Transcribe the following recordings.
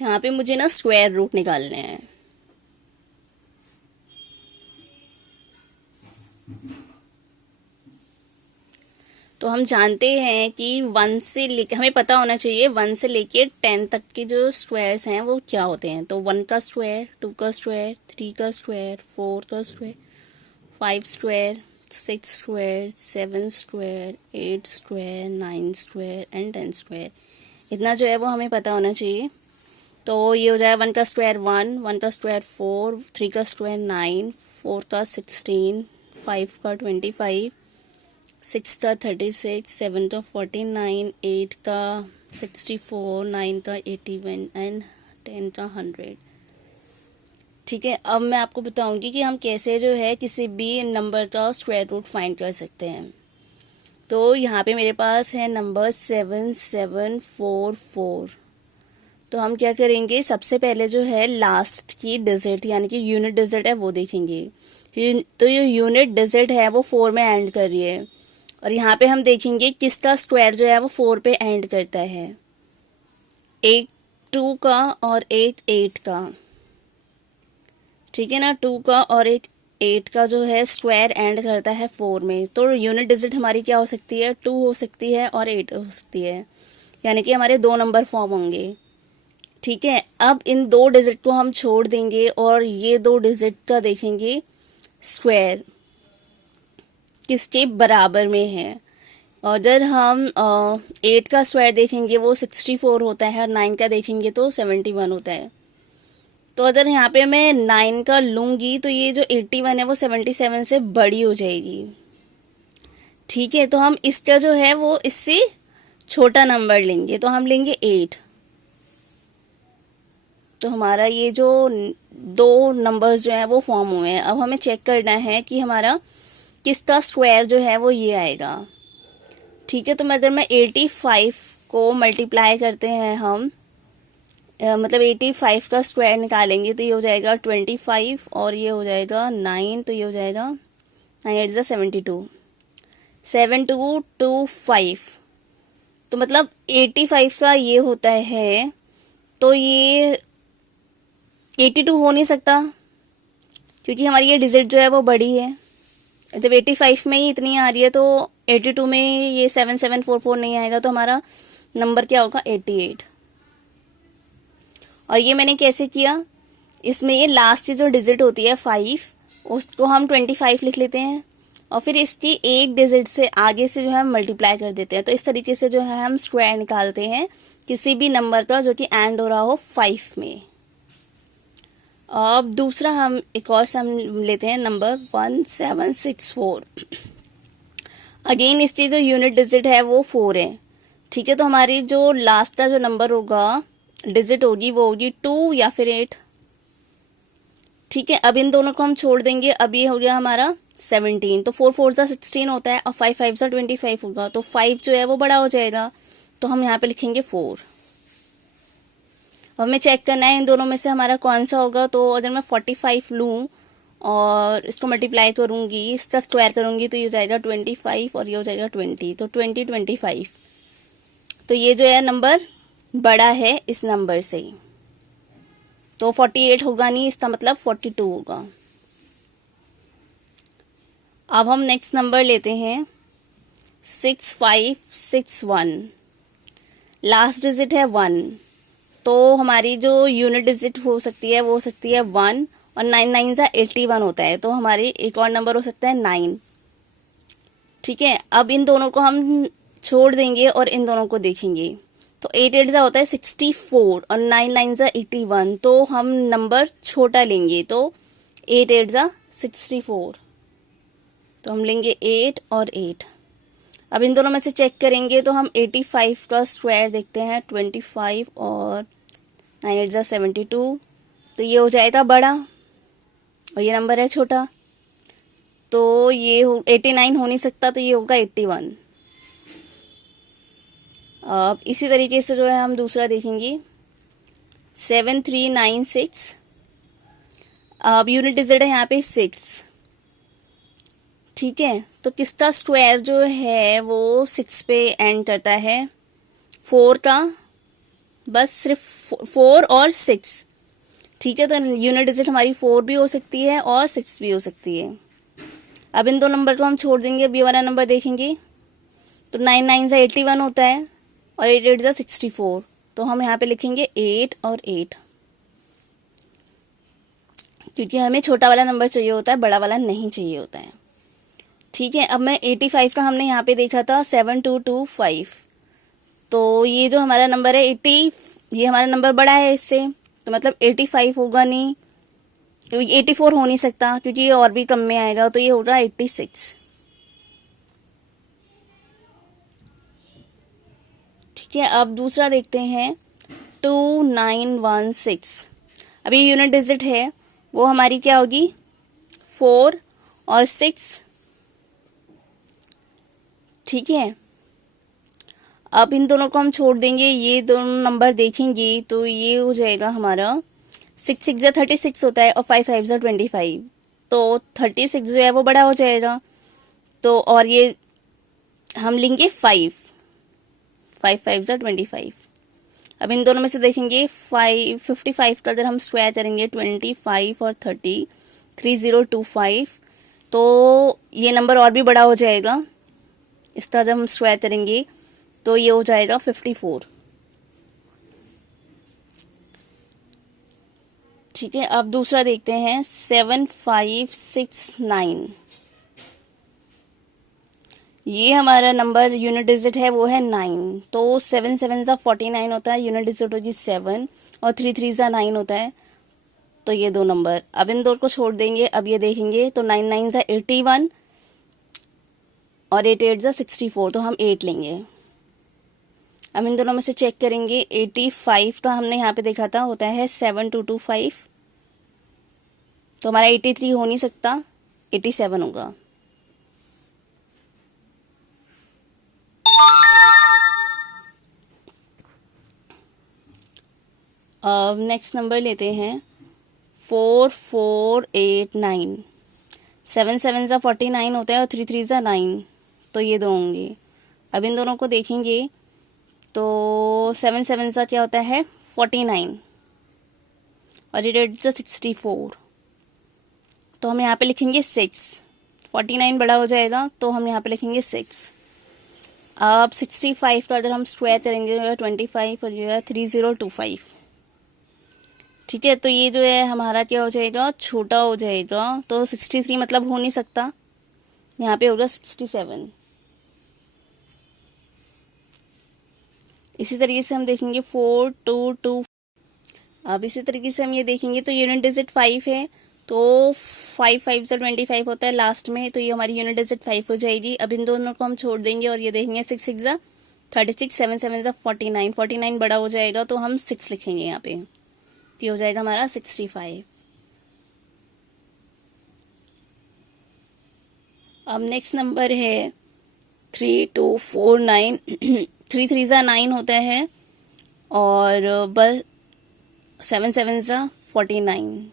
यहाँ पे मुझे ना स्क्वायर रूट निकालने हैं। तो हम जानते हैं कि वन से लेके हमें पता होना चाहिए 1 से लेके 10 तक के जो स्क्वायर्स हैं वो क्या होते हैं। तो 1 का स्क्वायर, 2 का स्क्वायर, 3 का स्क्वायर, 4 का square, 5 square, 6 square, 7 square, 8 square, 9 square and 10 square. इतना जो है वो हमें पता होना चाहिए। तो ये हो जाएगा 1 का स्क्वायर 1, 1 का स्क्वायर 4, 3 का स्क्वायर 9, 4 का 16, 5 का 25, 6 का 36, 7 का 49, 8 का 64, 9 का 81 एंड 10 का 100। ठीक है, अब मैं आपको बताऊंगी कि हम कैसे जो है किसी भी नंबर का स्क्वायर रूट फाइंड कर सकते हैं। तो यहाँ पे मेरे पास है नंबर 7744। तो हम क्या करेंगे, सबसे पहले जो है लास्ट की डिजिट यानी कि यूनिट डिजिट है वो देखेंगे। तो ये यूनिट डिजिट है वो 4 में एंड कर रही है, और यहाँ पे हम देखेंगे किसका स्क्वायर जो है वो 4 पे एंड करता है। 8 2 का और 8 8 का। ठीक है ना, 2 का और 8 का जो है स्क्वायर एंड करता है 4 में। तो यूनिट डिजिट हमारी क्या हो सकती है, 2 हो सकती है और 8 हो सकती है, यानी कि हमारे 2 नंबर फॉर्म होंगे। ठीक है, अब इन 2 डिजिट को हम छोड़ देंगे और ये 2 डिजिट का देखेंगे स्क्वायर किसके बराबर में है। अगर हम 8 का स्क्वायर देखेंगे वो 64 होता है, और 9 का देखेंगे तो 71 होता है। तो अगर यहाँ पे मैं 9 का लूंगी तो ये जो 81 है वो 77 से बड़ी हो जाएगी। ठीक है, तो हम इसका जो है वो इससे छोटा नंबर लेंगे, तो हम लेंगे 8। तो हमारा ये जो 2 नंबर्स जो है वो फॉर्म हुए हैं। अब हमें चेक करना है कि हमारा किसका स्क्वायर जो है वो ये आएगा। ठीक है, तो अगर मैं 85 को मल्टीप्लाई करते हैं हम, मतलब 85 का स्क्वायर निकालेंगे तो ये हो जाएगा 25, और ये हो जाएगा 9, तो ये हो जाएगा 9 8 ज़ा 72, 7225। तो मतलब 85 का ये होता है, तो ये 82 हो नहीं सकता क्योंकि हमारी ये डिजिट जो है वो बड़ी है। जब 85 में ही इतनी आ रही है तो 82 में ये 7744 नहीं आएगा, तो हमारा नंबर क्या होगा 88। और ये मैंने कैसे किया, इसमें ये लास्ट की जो डिजिट होती है 5 उसको हम 25 लिख लेते हैं, और फिर इसकी एक डिजिट से आगे से जो है हम मल्टीप्लाई कर देते हैं। तो इस तरीके से जो है हम स्क्वायर निकालते हैं किसी भी नंबर का जो कि एंड हो रहा हो 5 में। अब दूसरा हम एक और सम लेते हैं, नंबर 1764। अगेन इसकी जो यूनिट डिजिट है वो 4 है। ठीक है, तो हमारी जो लास्ट का जो नंबर होगा, डिजिट होगी, वो होगी 2 या फिर 8। ठीक है, अब इन दोनों को हम छोड़ देंगे। अब ये हो गया हमारा 17, तो 4 4 ज़ा 16 होता है और 5 5 ज़ा 25 होगा, तो 5 जो है वो बड़ा हो जाएगा, तो हम यहाँ पे लिखेंगे 4। अब हमें चेक करना है इन दोनों में से हमारा कौन सा होगा। तो अगर मैं 45 लूँ और इसको मल्टीप्लाई करूँगी, इसका स्क्वायर करूँगी, तो ये हो जाएगा 25 और ये हो जाएगा 20, तो 20 25। तो ये जो है नंबर बड़ा है इस नंबर से, तो 48 होगा नहीं, इसका मतलब 42 होगा। अब हम नेक्स्ट नंबर लेते हैं 6561। लास्ट डिजिट है 1, तो हमारी जो यूनिट डिजिट हो सकती है वो हो सकती है 1, और 9 9 ज़ा 81 होता है, तो हमारी एक और नंबर हो सकता है 9। ठीक है, अब इन दोनों को हम छोड़ देंगे और इन दोनों को देखेंगे। तो 8 8 ज़ा होता है 64 और 9 9 ज़ा 81, तो हम नंबर छोटा लेंगे, तो 8 8 ज़ा 64, तो हम लेंगे 8 और 8। अब इन दोनों में से चेक करेंगे तो हम 85 का स्क्वायर देखते हैं, 25 और 9 8 ज़ा 72, तो ये हो जाएगा बड़ा और ये नंबर है छोटा, तो ये 89 हो नहीं सकता, तो ये होगा 81। अब इसी तरीके से जो है हम दूसरा देखेंगे 7396। अब यूनिट डिजिट है यहाँ पे 6। ठीक है, तो किसका स्क्वायर जो है वो 6 पे एंड करता है, 4 का बस सिर्फ 4 और 6। ठीक है, तो यूनिट डिजिट हमारी 4 भी हो सकती है और 6 भी हो सकती है। अब इन दो नंबर को हम छोड़ देंगे, अब ये वाला नंबर देखेंगे तो 9 9 सा 81 होता है और 8 8 सा 64। तो हम यहाँ पे लिखेंगे 8 और 8, क्योंकि हमें छोटा वाला नंबर चाहिए होता है, बड़ा वाला नहीं चाहिए होता है। ठीक है, अब मैं 85 का हमने यहाँ पे देखा था 7225। तो ये जो हमारा नंबर है 80, ये हमारा नंबर बड़ा है इससे, तो मतलब 85 होगा नहीं, 84 हो नहीं सकता क्योंकि ये और भी कम में आएगा, तो ये होगा 86। ठीक है, अब दूसरा देखते हैं 2916। अब ये यूनिट डिजिट है, वो हमारी क्या होगी 4 और 6। ठीक है, अब इन दोनों को हम छोड़ देंगे, ये दोनों नंबर देखेंगे तो ये हो जाएगा हमारा 6 6 जा 36 होता है और 5 5 जा 25। तो 36 जो है वो बड़ा हो जाएगा, तो और ये हम लेंगे 5 5 5 जा 25। अब इन दोनों में से देखेंगे 55 का अगर हम स्क्वायर करेंगे 25 और 30 3025, तो ये नंबर और भी बड़ा हो जाएगा। इसका जब हम स्क्वायर करेंगे तो ये हो जाएगा 54। ठीक है, अब दूसरा देखते हैं 7569। ये हमारा नंबर यूनिट डिजिट है वो है 9। तो 7 7 सा 49 होता है, यूनिट डिजिट होगी 7 और 3 3 सा 9 होता है। तो ये दो नंबर, अब इन दो को छोड़ देंगे, अब ये देखेंगे तो 9 9 सा 81 और 8 8 सा 64, तो हम 8 लेंगे। अब इन दोनों में से चेक करेंगे, 85 का हमने यहाँ पे देखा था होता है 7225, तो हमारा 83 हो नहीं सकता, 87 होगा। अब नेक्स्ट नंबर लेते हैं 4489। 7 7 सा 49 होता है और 3 3 सा 9, तो ये दो होंगे। अब इन दोनों को देखेंगे तो 7 7 सा क्या होता है 49 और 8 8 सा 64, तो हम यहाँ पे लिखेंगे 6। 49 बड़ा हो जाएगा तो हम यहाँ पे लिखेंगे 6। अब 65 का अगर हम स्क्वायर करेंगे 25 और ये 3025। ठीक है, तो ये जो है हमारा क्या हो जाएगा छोटा हो जाएगा, तो 63 मतलब हो नहीं सकता, यहाँ पे होगा 67। इसी तरीके से हम देखेंगे 4225। अब इसी तरीके से हम ये देखेंगे तो यूनिट डिजिट 5 है, तो 5 5 से 25 होता है लास्ट में, तो ये हमारी यूनिट डिजिट 5 हो जाएगी। अब इन दोनों को हम छोड़ देंगे और ये देखेंगे 6 6 जा 36 7 7 जा 49। 49 बड़ा हो जाएगा तो हम 6 लिखेंगे यहाँ पे, तो ये हो जाएगा हमारा 65। अब नेक्स्ट नंबर है 3249। 3 3 जा 9 होता है और बस 7 7 जा 49,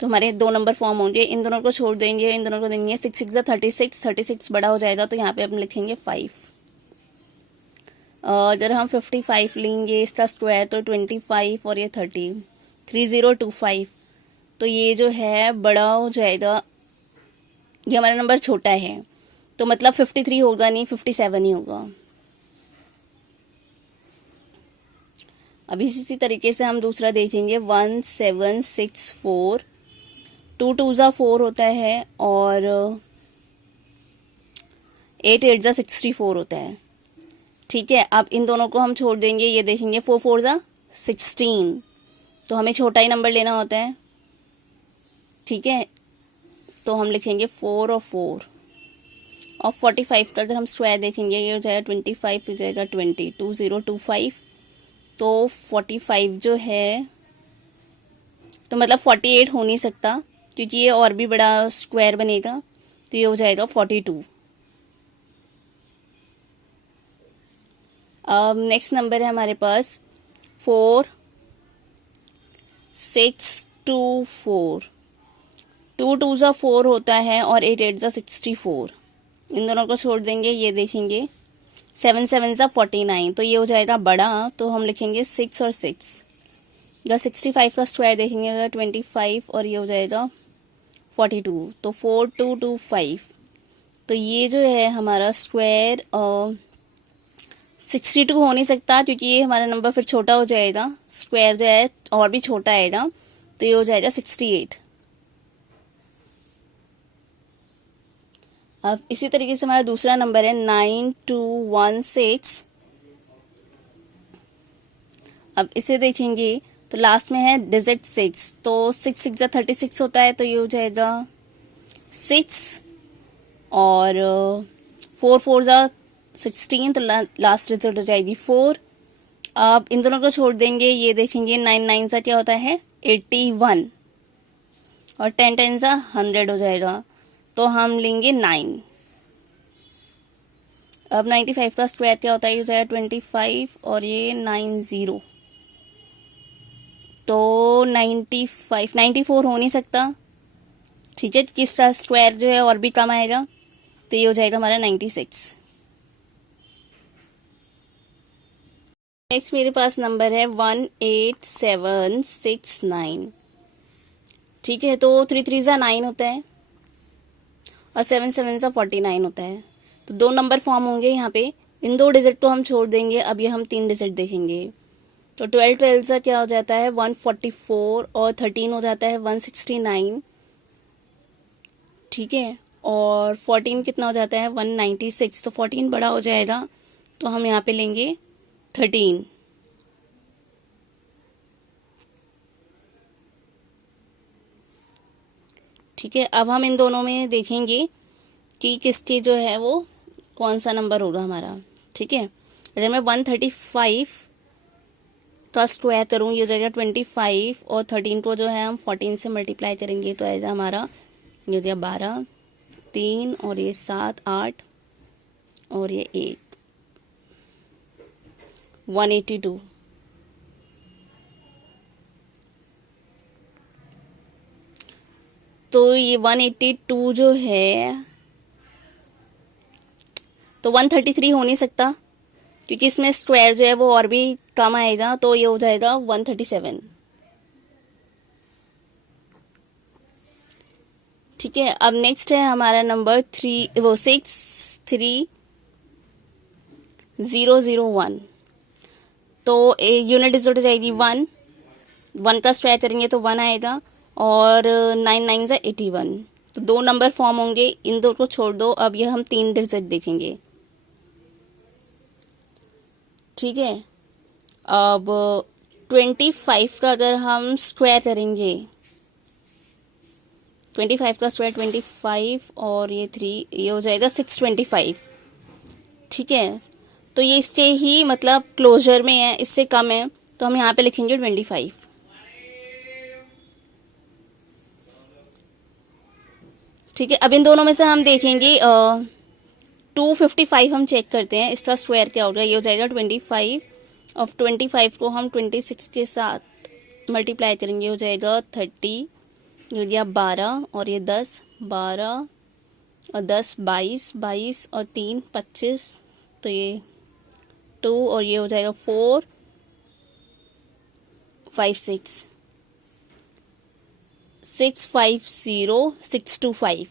तो हमारे दो नंबर फॉर्म होंगे। इन दोनों को छोड़ देंगे, इन दोनों को देंगे 6 6 जा 36। 36 बड़ा हो जाएगा तो यहाँ पे हम लिखेंगे 5। अगर हम 55 लेंगे इसका स्क्वायर तो 25 और ये 30 3025, तो ये जो है बड़ा हो जाएगा, ये हमारा नंबर छोटा है, तो मतलब 53 होगा नहीं, 57 ही होगा। अब इसी तरीके से हम दूसरा देखेंगे 1764। 2 2 जा 4 होता है और 8 8 जा 64 होता है। ठीक है, अब इन दोनों को हम छोड़ देंगे, ये देखेंगे 4 4 जा 16, तो हमें छोटा ही नंबर लेना होता है। ठीक है, तो हम लिखेंगे 4 और 4 और 45 का अगर हम स्क्वायर देखेंगे ये हो जाएगा 25 हो जाएगा 20 2025, तो 45 जो है तो मतलब 48 हो नहीं सकता क्योंकि ये और भी बड़ा स्क्वायर बनेगा, तो ये हो जाएगा 42। अब नेक्स्ट नंबर है हमारे पास 4624। 2 2 जा 4 होता है और 8 8 जा 64। इन दोनों को छोड़ देंगे, ये देखेंगे 7 7 सा 49, तो ये हो जाएगा बड़ा, तो हम लिखेंगे 6 और 6। अगर 65 का स्क्वायर देखेंगे 25 और ये हो जाएगा 42, तो 4 2 2 5। तो ये जो है हमारा स्क्वायर 62 हो नहीं सकता, क्योंकि ये हमारा नंबर फिर छोटा हो जाएगा, स्क्वायर जो है और भी छोटा आएगा, तो ये हो जाएगा 68। अब इसी तरीके से हमारा दूसरा नंबर है 9216। अब इसे देखेंगे तो लास्ट में है डिजिट 6, तो 6 6 36 होता है, तो ये हो जाएगा 6 और 4 4 16, तो लास्ट डिजिट हो जाएगी 4। अब इन दोनों को छोड़ देंगे, ये देखेंगे 9 9 सा क्या होता है 81 और 10 10 सा 100 हो जाएगा, तो हम लेंगे 9। अब 95 का स्क्वायर क्या होता है, ये हो जाएगा 25 और ये 90, तो 95 94 हो नहीं सकता, ठीक है, किसका स्क्वायर जो है और भी कम आएगा, तो ये हो जाएगा हमारा 96। नेक्स्ट मेरे पास नंबर है 18769। ठीक है, तो 3 3 सा 9 होता है और 7 7 सा 49 होता है, तो 2 नंबर फॉर्म होंगे यहाँ पे। इन 2 डिजिट को हम छोड़ देंगे, अब ये हम 3 डिजिट देखेंगे, तो 12 12 सा क्या हो जाता है 144 और 13 हो जाता है 169, ठीक है, और 14 कितना हो जाता है 196, तो 14 बड़ा हो जाएगा, तो हम यहाँ पे लेंगे 13। ठीक है, अब हम इन दोनों में देखेंगे कि किसके जो है वो कौन सा नंबर होगा हमारा। ठीक है, अगर मैं 135 का स्क्वायर करूँ, ये हो जाएगा 25 और 13 को जो है हम 14 से मल्टीप्लाई करेंगे, तो आएगा हमारा ये हो जाएगा 12, 3 और ये 7 8 और ये 1, 182। तो ये 182 जो है, तो 133 हो नहीं सकता, क्योंकि इसमें स्क्वायर जो है वो और भी कम आएगा, तो ये हो जाएगा 137। ठीक है, अब नेक्स्ट है हमारा नंबर 63001। तो यूनिट डिजिट हो जाएगी 1, 1 का स्क्वायर करेंगे तो 1 आएगा, और 9 9 सा 81, तो 2 नंबर फॉर्म होंगे, इन दो को छोड़ दो। अब ये हम 3 डिजिट देखेंगे। ठीक है, अब 25 का अगर हम स्क्वायर करेंगे, 25 का स्क्वायर 25 और ये 3, ये हो जाएगा 625। ठीक है, तो ये इसके ही मतलब क्लोजर में है, इससे कम है, तो हम यहाँ पे लिखेंगे 25। ठीक है, अब इन दोनों में से हम देखेंगे 255 हम चेक करते हैं, इसका स्क्वायर क्या होगा, ये हो जाएगा 25 और 25 को हम 26 के साथ मल्टीप्लाई करेंगे, हो जाएगा 30, ये हो गया 12 और ये 10, 12 और 10 22, 22 और 3 25, तो ये 2 और ये हो जाएगा 4 5 6 650 625।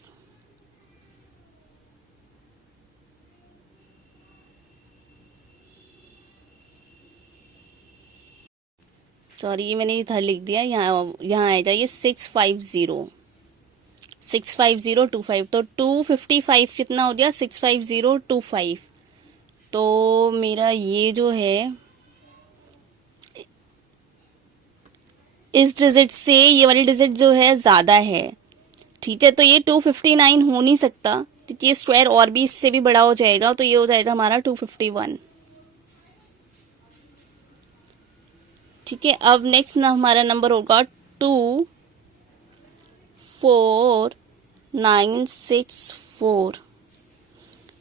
सॉरी, ये मैंने इधर लिख दिया, यहाँ यहाँ आएगा ये 650 तो 255 कितना हो गया 65025। तो मेरा ये जो है इस डिजिट से ये वाली डिजिट जो है ज़्यादा है। ठीक है, तो ये 259 हो नहीं सकता, क्योंकि ये स्क्वायर और भी इससे भी बड़ा हो जाएगा, तो ये हो जाएगा हमारा 251। ठीक है, अब नेक्स्ट ना हमारा नंबर होगा 24964।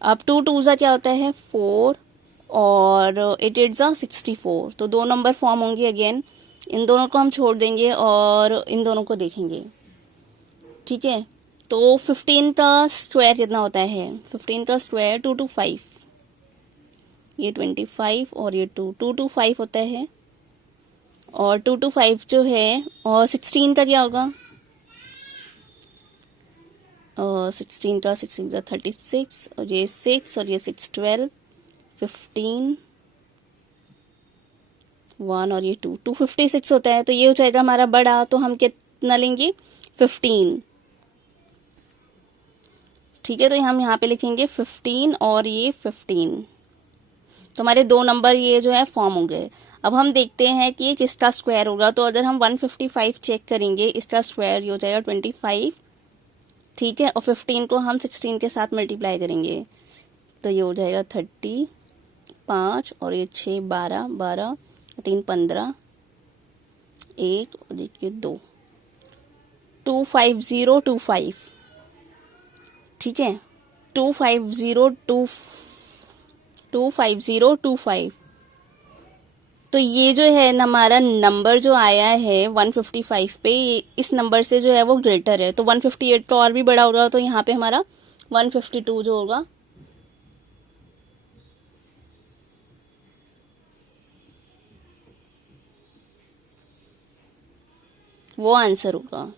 अब 2 2 ज़ा क्या होता है 4 और 8 8 ज़ा 64, तो 2 नंबर फॉर्म होंगे अगेन, इन दोनों को हम छोड़ देंगे और इन दोनों को देखेंगे। ठीक है, तो 15 का स्क्वायर कितना होता है, 15 का स्क्वायर 225, ये 25 और ये 2, 2 to 5 होता है, और 2 to 5 जो है, और 16 का क्या होगा, 16 का 6 6 36, और ये 6 और ये 6 12, 15, 1 और ये 2, 256 होता है। तो ये हो जाएगा हमारा बड़ा, तो हम कितना लेंगे, 15। ठीक है, तो हम यहाँ पे लिखेंगे 15 और ये 15। तो हमारे दो नंबर ये जो है फॉर्म हो गए। अब हम देखते हैं कि ये किसका स्क्वायर होगा। तो अगर हम 155 चेक करेंगे, इसका स्क्वायर ये हो जाएगा 25। ठीक है, और 15 को हम 16 के साथ मल्टीप्लाई करेंगे, तो ये हो जाएगा 30, 5 और ये 6 12, 12 3 15, 1 और देखिए 2, 25025। ठीक है, 25025। तो ये जो है हमारा नंबर जो आया है 155 पे, ये इस नंबर से जो है वो ग्रेटर है। तो 158 तो और भी बड़ा होगा, तो यहाँ पे हमारा 152 जो होगा वो आंसर होगा।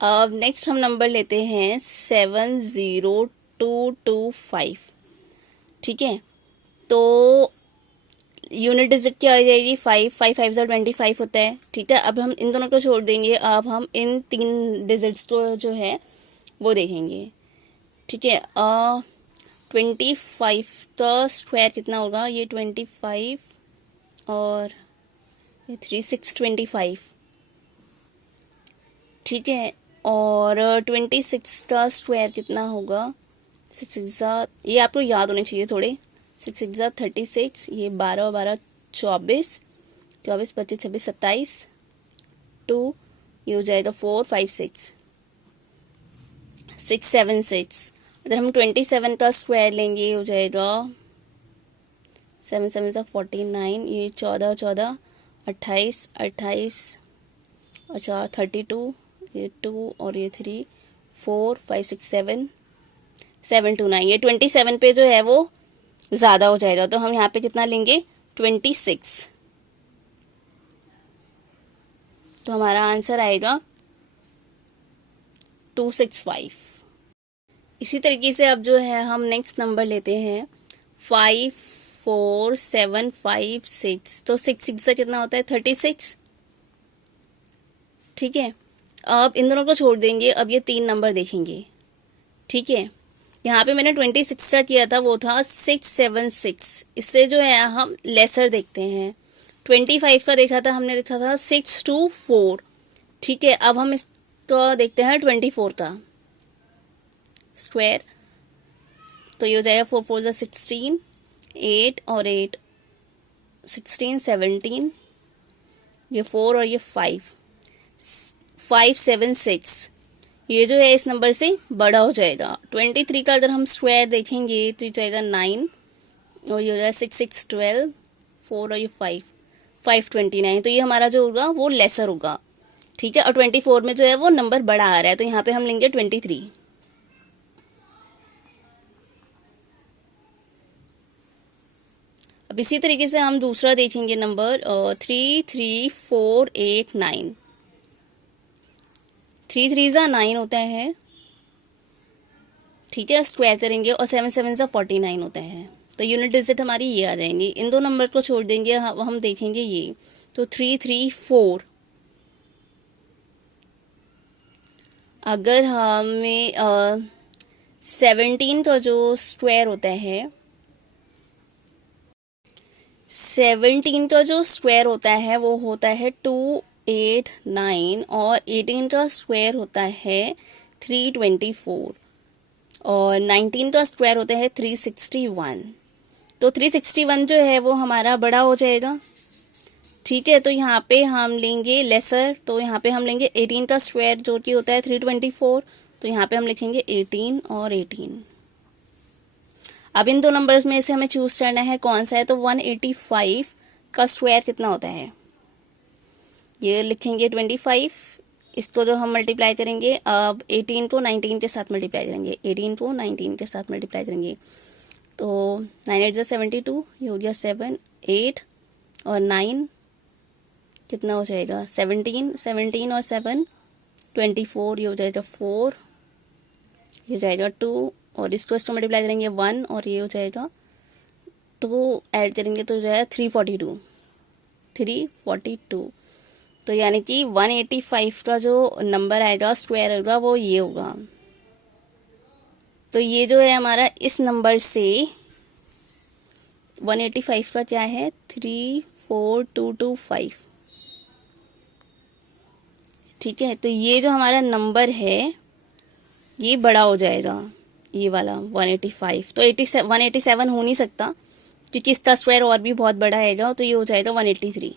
अब नेक्स्ट हम नंबर लेते हैं 70225। ठीक है, तो यूनिट डिजिट क्या हो जाएगी, 5, 5 5 25 होता है। ठीक है, अब हम इन दोनों को छोड़ देंगे, अब हम इन 3 डिजिट्स को जो है वो देखेंगे। ठीक है, 25 का स्क्वायर कितना होगा, ये 25 और ये 3 625। ठीक है, और 26 का स्क्वायर कितना होगा, 6 6 ये आपको याद होने चाहिए थोड़े, 6 6 36, ये 12 12 24, 24 25 26 27, 2 ये हो जाएगा 4 5 6 6 7 6। अगर हम 27 का स्क्वायर लेंगे, ये हो जाएगा 7 7 49, ये 14 14 28 28, अच्छा 32, ये 2 और ये 3 4 5 6 7 7 2 9, ये 27 पे जो है वो ज़्यादा हो जाएगा। तो हम यहाँ पे कितना लेंगे, 26। तो हमारा आंसर आएगा 265। इसी तरीके से अब जो है हम नेक्स्ट नंबर लेते हैं 54756। तो 6 6 से कितना होता है, 36। ठीक है, अब इन दोनों को छोड़ देंगे, अब ये 3 नंबर देखेंगे। ठीक है, यहाँ पे मैंने 26 का किया था, वो था 676। इससे जो है हम लेसर देखते हैं। 25 का देखा था, हमने देखा था 624। ठीक है, अब हम इसको देखते हैं 24 का स्क्वायर। तो ये हो जाएगा 4 4 16, 8 और 8 16 17, ये 4 और ये 5 5 7 6। ये जो है इस नंबर से बड़ा हो जाएगा। 23 का अगर हम स्क्वायर देखेंगे तो ये जाएगा 9, और ये हो जाएगा 6 6 12, 4 और ये 5 5 29। तो ये हमारा जो होगा वो लेसर होगा। ठीक है, और 24 में जो है वो नंबर बड़ा आ रहा है, तो यहाँ पे हम लेंगे 23। अब इसी तरीके से हम दूसरा देखेंगे नंबर 3 3 4 8 9। 3 3 9 होता है। ठीक है, स्क्वायर करेंगे, और 7 7 49 होता है। तो यूनिट डिजिट हमारी ये आ जाएंगी। इन दो नंबर को छोड़ देंगे, हम देखेंगे ये। तो 3 3 4, अगर हमें 17 का जो स्क्वायर होता है, 17 का जो स्क्वायर होता है वो होता है 2 8 9, और 18 का स्क्वायर होता है 324, और 19 का स्क्वायर होता है 361। तो 361 जो है वो हमारा बड़ा हो जाएगा। ठीक है, तो यहाँ पे हम लेंगे लेसर। तो यहाँ पे हम लेंगे 18 का स्क्वायर जो कि होता है 324। तो यहाँ पे हम लिखेंगे 18 और 18। अब इन दो नंबर्स में से हमें चूज करना है कौन सा है। तो 185 का स्क्वायर कितना होता है, ये लिखेंगे 25, इसको जो हम मल्टीप्लाई करेंगे, अब 18 को 19 के साथ मल्टीप्लाई करेंगे, 18 को 19 के साथ मल्टीप्लाई करेंगे, तो 9 8 72, ये हो गया 7 8 और 9 कितना हो जाएगा 17, 17 और 7 24, ये हो जाएगा 4, ये हो जाएगा 2 और इसको मल्टीप्लाई करेंगे 1 और ये हो जाएगा 2 ऐड करेंगे तो हो जाएगा 342, 342। तो यानी कि 185 का जो नंबर आएगा स्क्वायर होगा वो ये होगा। तो ये जो है हमारा इस नंबर से 185 का क्या है 34225। ठीक है, तो ये जो हमारा नंबर है ये बड़ा हो जाएगा, ये वाला 185। तो 187 हो नहीं सकता क्योंकि इसका स्क्वायर और भी बहुत बड़ा आएगा, तो ये हो जाएगा 183।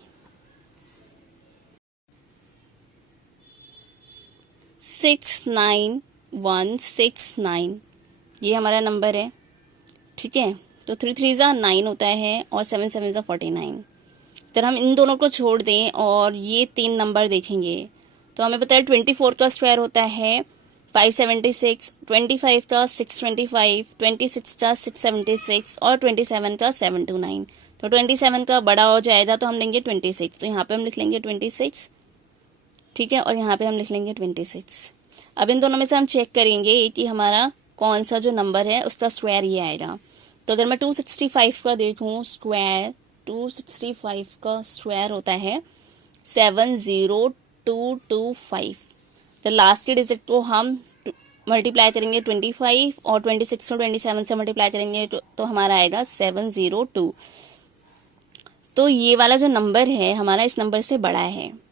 69169 ये हमारा नंबर है। ठीक है, तो 3 3 ज़ा 9 होता है और 7 7 ज़ा 49। तो हम इन दोनों को छोड़ दें और ये 3 नंबर देखेंगे तो हमें पता है 24 का स्क्वायर होता है 576, 25 का 625, 26 का 676 और 27 का 729। तो 27 का बड़ा हो जाएगा तो हम लेंगे 26, तो यहाँ पे हम लिख लेंगे 26। ठीक है, और यहाँ पे हम लिख लेंगे 26। अब इन दोनों में से हम चेक करेंगे कि हमारा कौन सा जो नंबर है उसका स्क्वायर ये आएगा। तो अगर मैं 265 का देखूँ स्क्वायर, 265 का स्क्वायर होता है 70225। तो लास्ट के डिजिट को हम मल्टीप्लाई करेंगे 25 और 26 और 27 से मल्टीप्लाई करेंगे तो हमारा आएगा 702। तो ये वाला जो नंबर है हमारा इस नंबर से बड़ा है।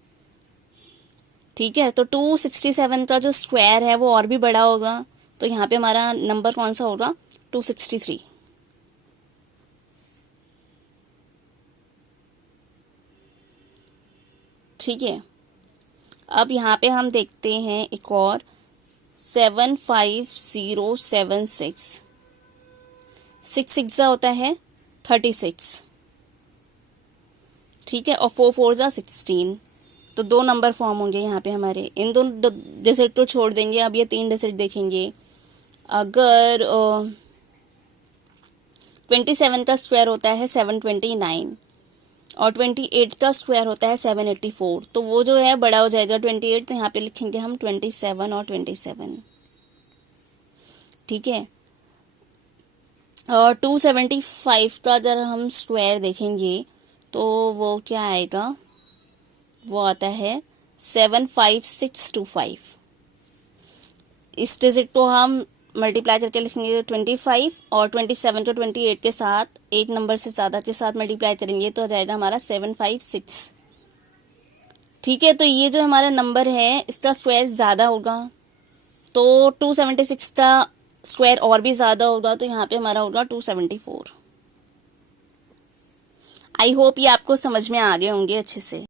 ठीक है, तो 267 का जो स्क्वायर है वो और भी बड़ा होगा, तो यहाँ पे हमारा नंबर कौन सा होगा 263। ठीक है, अब यहाँ पे हम देखते हैं एक और 75076। 6 6 होता है 36। ठीक है, और 4 4 16। तो 2 नंबर फॉर्म होंगे यहाँ पे हमारे। इन दोनों डिजिट तो छोड़ देंगे, अब ये 3 डिजिट देखेंगे। अगर 27 का स्क्वायर होता है 729 और 28 का स्क्वायर होता है 784, तो वो जो है बड़ा हो जाएगा 28, तो यहाँ पे लिखेंगे हम 27 और 27। ठीक है, और 275 का अगर हम स्क्वायर देखेंगे तो वो क्या आएगा, वो आता है 75625। इस डिजिट को हम मल्टीप्लाई करके लिखेंगे 25 और 27 को 28 के साथ एक नंबर से ज़्यादा के साथ मल्टीप्लाई करेंगे तो आ जाएगा हमारा 756। ठीक है, तो ये जो हमारा नंबर है इसका स्क्वायर ज़्यादा होगा, तो 276 का स्क्वायर और भी ज़्यादा होगा, तो यहाँ पे हमारा होगा 274। आई होप ये आपको समझ में आ गए होंगे अच्छे से।